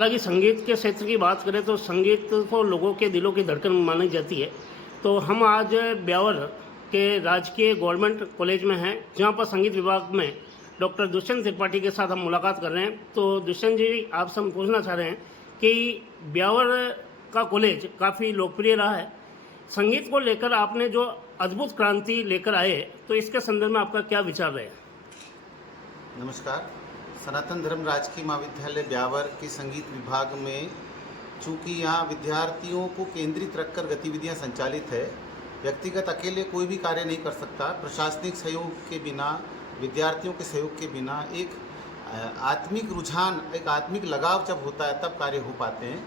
हालांकि संगीत के क्षेत्र की बात करें तो संगीत को लोगों के दिलों की धड़कन मानी जाती है। तो हम आज ब्यावर के राजकीय गवर्नमेंट कॉलेज में हैं, जहां पर संगीत विभाग में डॉक्टर दुष्यंत त्रिपाठी के साथ हम मुलाकात कर रहे हैं। तो दुष्यंत जी, आपसे हम पूछना चाह रहे हैं कि ब्यावर का कॉलेज काफ़ी लोकप्रिय रहा है। संगीत को लेकर आपने जो अद्भुत क्रांति लेकर आए, तो इसके संदर्भ में आपका क्या विचार रहे? नमस्कार। सनातन धर्म राजकीय महाविद्यालय ब्यावर के संगीत विभाग में चूँकि यहाँ विद्यार्थियों को केंद्रित रखकर गतिविधियाँ संचालित है, व्यक्तिगत अकेले कोई भी कार्य नहीं कर सकता। प्रशासनिक सहयोग के बिना, विद्यार्थियों के सहयोग के बिना एक आत्मिक रुझान, एक आत्मिक लगाव जब होता है तब कार्य हो पाते हैं।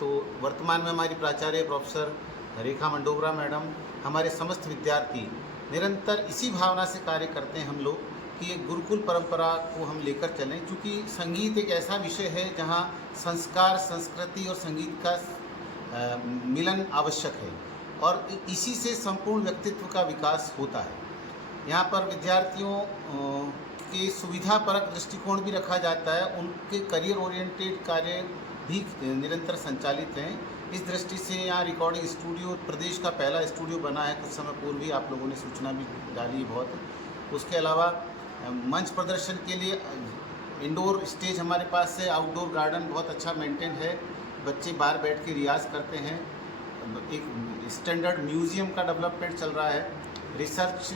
तो वर्तमान में हमारी प्राचार्य प्रोफेसर रेखा मंडोगरा मैडम, हमारे समस्त विद्यार्थी निरंतर इसी भावना से कार्य करते हैं हम लोग कि एक गुरुकुल परंपरा को हम लेकर चलें, क्योंकि संगीत एक ऐसा विषय है जहाँ संस्कार, संस्कृति और संगीत का मिलन आवश्यक है और इसी से संपूर्ण व्यक्तित्व का विकास होता है। यहाँ पर विद्यार्थियों के सुविधापरक दृष्टिकोण भी रखा जाता है, उनके करियर ओरिएंटेड कार्य भी निरंतर संचालित हैं। इस दृष्टि से यहाँ रिकॉर्डिंग स्टूडियो, प्रदेश का पहला स्टूडियो बना है, कुछ समय पूर्व ही आप लोगों ने सूचना भी डाली बहुत। उसके अलावा मंच प्रदर्शन के लिए इंडोर स्टेज हमारे पास है, आउटडोर गार्डन बहुत अच्छा मेंटेन है, बच्चे बाहर बैठ के रियाज करते हैं। एक स्टैंडर्ड म्यूज़ियम का डेवलपमेंट चल रहा है, रिसर्च,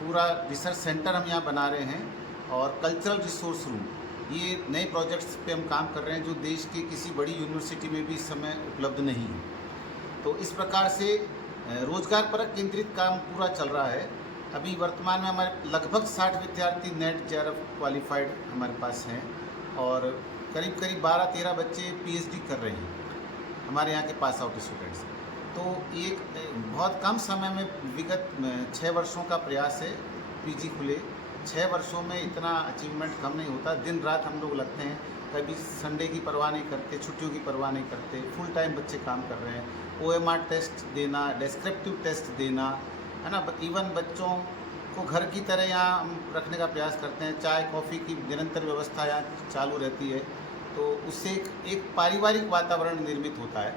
पूरा रिसर्च सेंटर हम यहाँ बना रहे हैं और कल्चरल रिसोर्स रूम, ये नए प्रोजेक्ट्स पे हम काम कर रहे हैं जो देश के किसी बड़ी यूनिवर्सिटी में भी इस समय उपलब्ध नहीं है। तो इस प्रकार से रोजगार परक केंद्रित काम पूरा चल रहा है। अभी वर्तमान में हमारे लगभग 60 विद्यार्थी नेट जेआरएफ क्वालिफाइड हमारे पास हैं और करीब 12-13 बच्चे पीएचडी कर रहे हैं हमारे यहाँ के पास आउट स्टूडेंट्स। तो एक बहुत कम समय में, विगत 6 वर्षों का प्रयास है, पीजी खुले 6 वर्षों में इतना अचीवमेंट कम नहीं होता। दिन रात हम लोग लगते हैं, कभी संडे की परवाह नहीं करते, छुट्टियों की परवाह नहीं करते, फुल टाइम बच्चे काम कर रहे हैं। ओएमआर टेस्ट देना, डिस्क्रिप्टिव टेस्ट देना, है ना। इवन बच्चों को घर की तरह यहाँ हम रखने का प्रयास करते हैं। चाय कॉफ़ी की निरंतर व्यवस्था यहाँ चालू रहती है, तो उससे एक पारिवारिक वातावरण निर्मित होता है।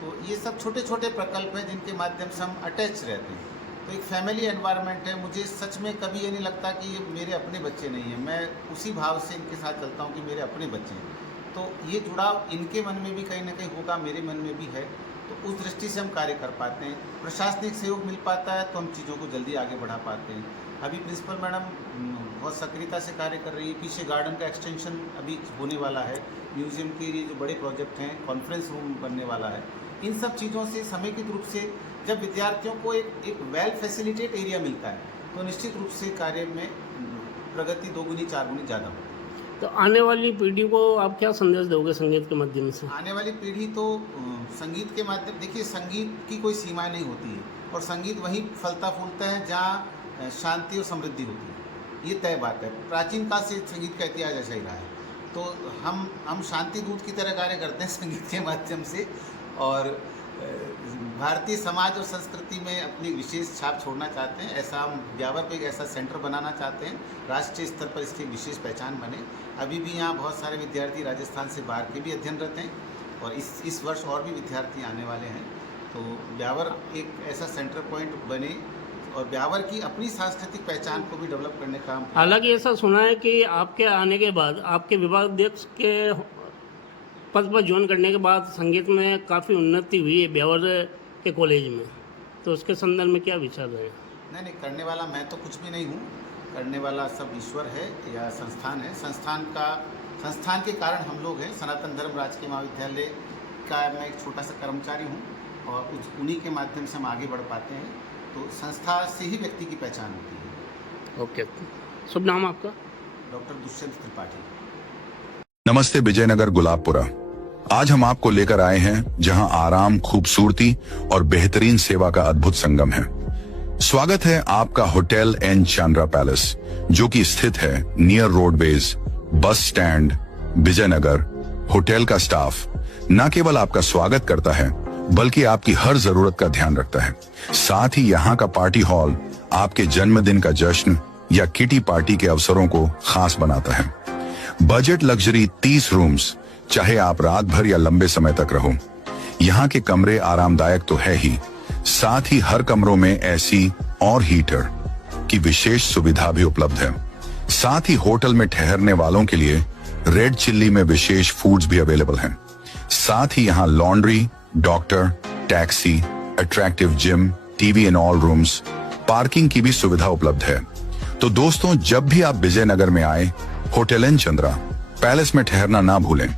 तो ये सब छोटे छोटे प्रकल्प हैं जिनके माध्यम से हम अटैच रहते हैं। तो एक फैमिली एनवायरनमेंट है। मुझे सच में कभी ये नहीं लगता कि ये मेरे अपने बच्चे नहीं हैं, मैं उसी भाव से इनके साथ चलता हूँ कि मेरे अपने बच्चे हैं। तो ये जुड़ाव इनके मन में भी कहीं ना कहीं होगा, मेरे मन में भी है। तो उस दृष्टि से हम कार्य कर पाते हैं। प्रशासनिक सहयोग मिल पाता है तो हम चीज़ों को जल्दी आगे बढ़ा पाते हैं। अभी प्रिंसिपल मैडम बहुत सक्रियता से कार्य कर रही है। पीछे गार्डन का एक्सटेंशन अभी होने वाला है, म्यूज़ियम के लिए जो बड़े प्रोजेक्ट हैं, कॉन्फ्रेंस रूम बनने वाला है। इन सब चीज़ों से समेकित रूप से जब विद्यार्थियों को एक वेल फैसिलिटेट एरिया मिलता है तो निश्चित रूप से कार्य में प्रगति 2 गुनी 4 गुनी ज़्यादा होती है। तो आने वाली पीढ़ी को आप क्या संदेश दोगे संगीत के माध्यम से? आने वाली पीढ़ी तो संगीत के माध्यम, देखिए संगीत की कोई सीमाएं नहीं होती है और संगीत वहीं फलता फूलता है जहाँ शांति और समृद्धि होती है, ये तय बात है। प्राचीन काल से संगीत का इतिहास ऐसा ही रहा है। तो हम शांति दूत की तरह कार्य करते हैं संगीत के माध्यम से और भारतीय समाज और संस्कृति में अपनी विशेष छाप छोड़ना चाहते हैं। ऐसा हम ब्यावर पे एक ऐसा सेंटर बनाना चाहते हैं, राष्ट्रीय स्तर पर इसकी विशेष पहचान बने। अभी भी यहाँ बहुत सारे विद्यार्थी राजस्थान से बाहर के भी अध्ययनरत हैं और इस वर्ष और भी विद्यार्थी आने वाले हैं। तो ब्यावर एक ऐसा सेंटर पॉइंट बने और ब्यावर की अपनी सांस्कृतिक पहचान को भी डेवलप करने का। हालांकि ऐसा सुना है कि आपके आने के बाद, आपके विभागाध्यक्ष के पद पर ज्वाइन करने के बाद संगीत में काफ़ी उन्नति हुई है ब्यावर के कॉलेज में, तो उसके संदर्भ में क्या विचार है? नहीं, करने वाला मैं तो कुछ भी नहीं हूँ, करने वाला सब ईश्वर है या संस्थान है। संस्थान के कारण हम लोग हैं। सनातन धर्म राजकीय महाविद्यालय का मैं एक छोटा सा कर्मचारी हूँ और उन्हीं के माध्यम से हम आगे बढ़ पाते हैं। तो संस्था से ही व्यक्ति की पहचान होती है। ओके, शुभ नाम आपका? डॉक्टर दुष्यंत त्रिपाठी। नमस्ते विजयनगर गुलाबपुरा। आज हम आपको लेकर आए हैं जहां आराम, खूबसूरती और बेहतरीन सेवा का अद्भुत संगम है। स्वागत है आपका होटल एन चांद्रा पैलेस, जो कि स्थित है near roadways, bus stand, Vijaynagar. Hotel का स्टाफ न केवल आपका स्वागत करता है बल्कि आपकी हर जरूरत का ध्यान रखता है। साथ ही यहाँ का पार्टी हॉल आपके जन्मदिन का जश्न या किटी पार्टी के अवसरों को खास बनाता है। बजट लग्जरी 30 रूम्स, चाहे आप रात भर या लंबे समय तक रहो। यहाँ के कमरे आरामदायक तो है ही, साथ ही हर कमरों में एसी और हीटर की विशेष सुविधा भी उपलब्ध है। साथ ही होटल में ठहरने वालों के लिए रेड चिल्ली में विशेष फूड्स भी अवेलेबल हैं। साथ ही यहाँ laundry, doctor, taxi, attractive gym, TV in all rooms, parking की भी सुविधा उपलब्ध है। तो दोस्तों, जब भी आप विजयनगर में आए, होटल एन चंद्रा पैलेस में ठहरना ना भूलें।